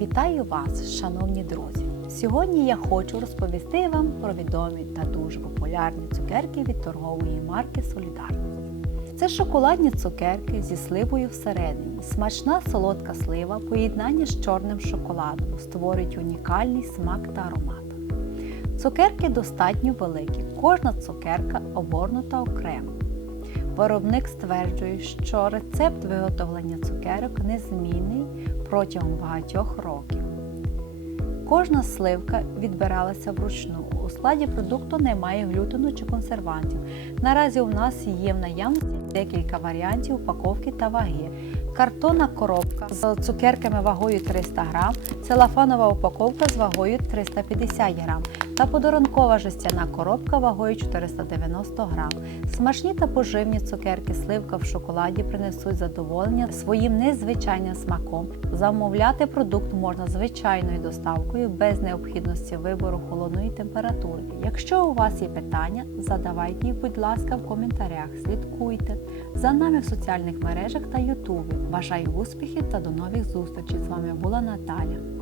Вітаю вас, шановні друзі! Сьогодні я хочу розповісти вам про відомі та дуже популярні цукерки від торгової марки Солідарність. Це шоколадні цукерки зі сливою всередині. Смачна солодка слива, поєднання з чорним шоколадом створюють унікальний смак та аромат. Цукерки достатньо великі, кожна цукерка оборнута окремо. Виробник стверджує, що рецепт виготовлення цукерок незмінний протягом багатьох років. Кожна сливка відбиралася вручну. У складі продукту немає глютену чи консервантів. Наразі у нас є в наявності декілька варіантів упаковки та ваги. Картонна коробка з цукерками вагою 300 г, целофанова упаковка з вагою 350 г та подарункова жестяна коробка вагою 490 г. Смачні та поживні цукерки сливка в шоколаді принесуть задоволення своїм незвичайним смаком. Замовляти продукт можна звичайною доставкою без необхідності вибору холодної температури. Якщо у вас є питання, задавайте їх, будь ласка, в коментарях. Слідкуйте за нами в соціальних мережах та Ютубі. Бажаю успіхів та до нових зустрічей! З вами була Наталя.